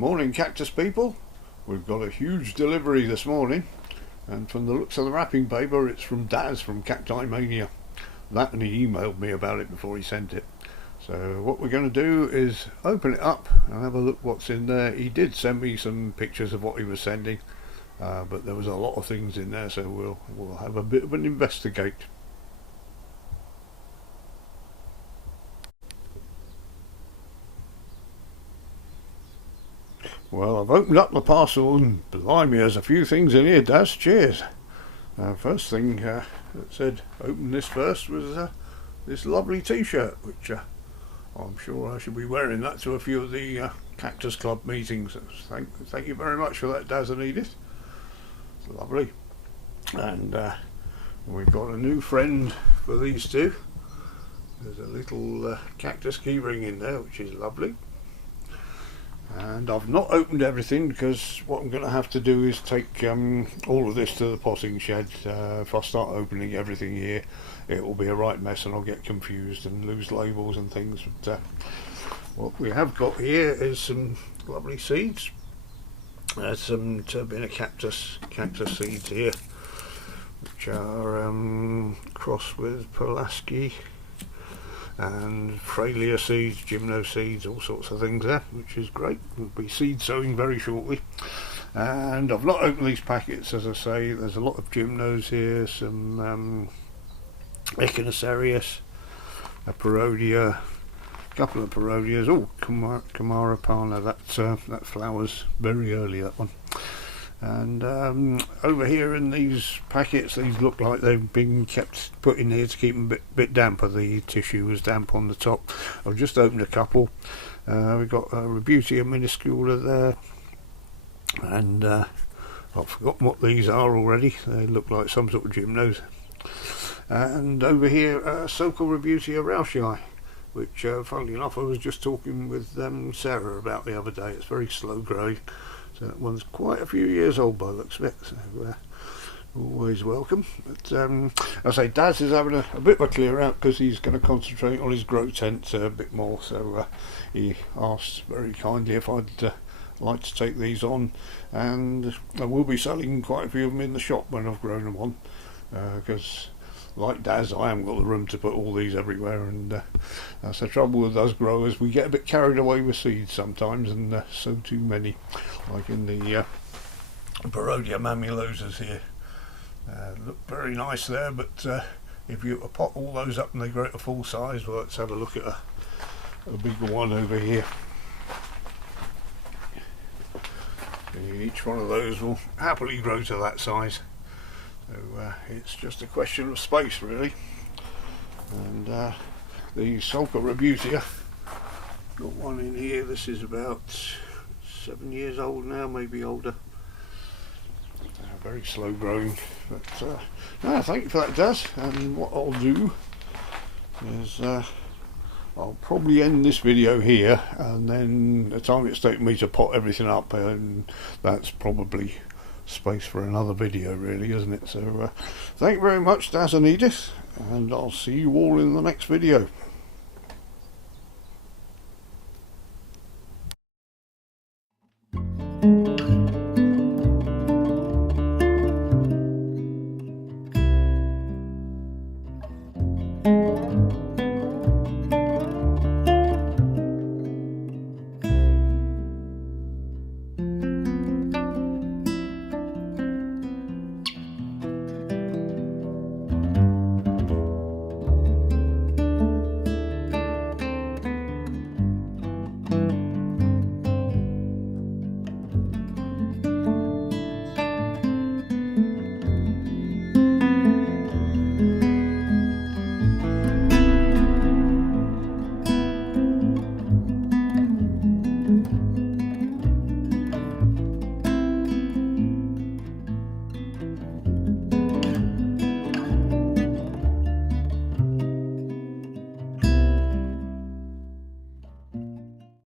Morning cactus people. We've got a huge delivery this morning, and from the looks of the wrapping paper it's from Daz from Cacti Mania. That, and he emailed me about it before he sent it. So what we're going to do is open it up and have a look what's in there. He did send me some pictures of what he was sending, but there was a lot of things in there, so we'll have a bit of an investigate. Well, I've opened up the parcel and blimey, there's a few things in here, Daz. Cheers. First thing that said open this first was this lovely t-shirt, which I'm sure I should be wearing that to a few of the Cactus Club meetings. Thank you very much for that, Daz and Edith. It's lovely. And we've got a new friend for these two. There's a little cactus keyring in there, which is lovely. And I've not opened everything because what I'm going to have to do is take all of this to the potting shed. If I start opening everything here, it will be a right mess and I'll get confused and lose labels and things. But what we have got here is some lovely seeds. There's some turbina cactus seeds here, which are crossed with Pulaski and Fralia seeds, gymno seeds, all sorts of things there, which is great. We'll be seed sowing very shortly. And I've not opened these packets, as I say. There's a lot of gymnos here, some Echinacerius, a Parodia, a couple of Parodias. Oh, Camarapana, that flowers very early, that one. And over here in these packets, these look like they've been put in here to keep them a bit damper. The tissue was damp on the top. I've just opened a couple. We've got a Rebutia minuscula there, and I've forgotten what these are already. They look like some sort of gymnos. And over here, Socal Rebutia rauschii, which funnily enough I was just talking with Sarah about the other day. It's very slow growing. So that one's quite a few years old by the looks of it, so always welcome. But I say Daz is having a bit of a clear out because he's going to concentrate on his grow tent a bit more, so he asked very kindly if I'd like to take these on, and I will be selling quite a few of them in the shop when I've grown them on, because like Daz, I haven't got the room to put all these everywhere, and that's the trouble with us growers. We get a bit carried away with seeds sometimes, and sow too many, like in the Parodia mamulosas here. Look very nice there, but if you pot all those up and they grow to full size, well, let's have a look at a bigger one over here. Each one of those will happily grow to that size. So it's just a question of space, really. And the Socal Rebutia, got one in here. This is about 7 years old now, maybe older. Very slow growing, but no, thank you for that, Daz. And what I'll do is I'll probably end this video here, and then the time it's taken me to pot everything up, and that's probably space for another video, really, isn't it? So thank you very much, Daz and Edith, and I'll see you all in the next video.